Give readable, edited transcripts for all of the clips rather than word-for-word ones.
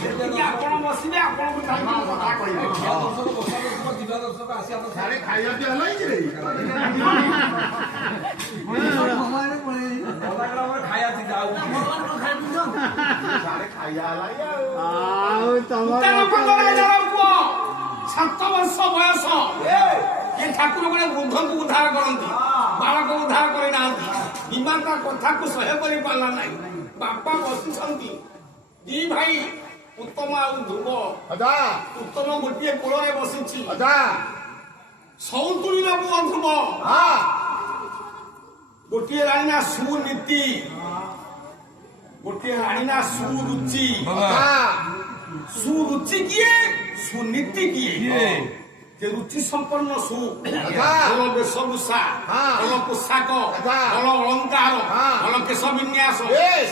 ଆପଣ ବସିବେ ଆପଣଙ୍କୁ କଥା କହିବେ ଖାଇବା ପିଇବା ହେଲା ପୁଅ 7 ବର୍ଷ ବୟସ ଏ ଠାକୁର ଗୋଟେ ବୃଦ୍ଧକୁ ଉଦ୍ଧାର କରନ୍ତି ବାଳକ ଉଦ୍ଧାର କରିନାହାନ୍ତି ବିମା ତା କଥାକୁ ସହ୍ୟ କରିପାରିଲା ନାହିଁ ବାପା ବସିଛନ୍ତି ଦି ଭାଇ ଉତ୍ତମ ଆଉ ଧ୍ରୁବ ଉତ୍ତମ ଗୋଟିଏ କୂଳରେ ବସିଛି ସଉତୁଳିର ପୁଅ ଧ୍ରୁବ ଗୋଟିଏ ରାଣୀ ନା ସୁନୀତି ଗୋଟିଏ ରାଣୀ ନା ସୁରୁଚି ସୁରୁଚି କିଏ ସୁନୀତି କିଏ रुचि संपन्न सु भल वेशभूषा भल पोशाक भल अलंकार भल केश विन्यास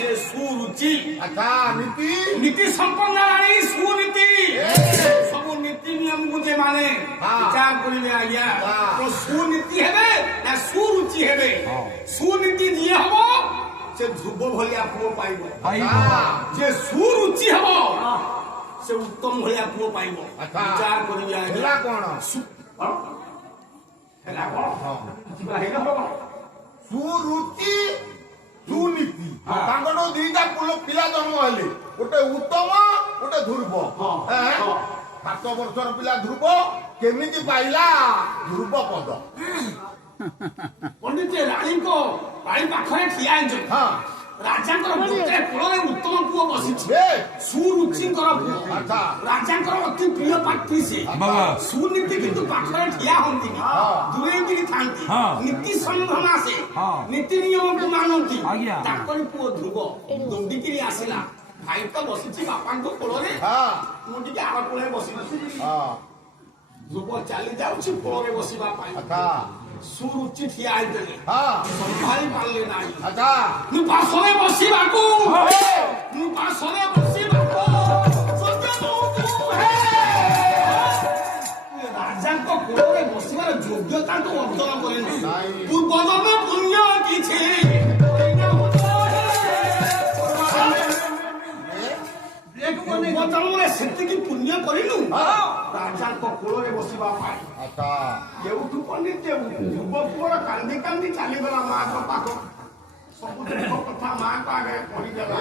से सुरुचि नीति संपन्न राणी सुनीति सब नीति नियम को जे माने विचार करिवे आज्ञा तो सुनीति हेबे ना सुरुचि हेबे सुनीति जी हबो से ध्रुव भलिया पुओ पाइबो जे सुरुचि हबो से उत्तम भलिया पुओ पाइबो विचार करिवे आज्ञा कोन सुरुचि सुनीति तांगनो दीटा पिला जन्म हेले गोटे उत्तम गोटे ध्रुव 7 वर्षर पिला ध्रुव केमिति पाइला ध्रुव पद पंडित रानी को रानी पाखरे ठिया आइछ राजांकर गोटे कोଳରେ उत्तम पुओ बसिछे सुरुचिंकर पुओ राजांकर अति प्रिय पात्री से सुनीति किंतु पाखरे ठिया होंती दूरे भी थांती नीति संधना से नीति नियम को मानती ताकरी पुओ ध्रुव दौड़िकी आसिला भाई तो बसिछि बापा को कोଳରେ मु टिके आर कोळे बसि ध्रुव चली जाउछि कोळे बसिबा पाई सुरुचि ठिया आइले संभाली पारले नाही मु पासरे बसिबाकू मु पासरे बसिबाकू राजा को कोळे बसिबार योग्यता तो अर्जन करेनी पूर्व जन्म पुण्य किछि जन्म सेतिकी पुण्य करिलु राजा को कोଳରେ बसिबा पाई केउठु पंडित ध्रुव पुअर कांदी कांदी चली गला माँ को पाख सब कथा माँ को आगे पड़ी गला।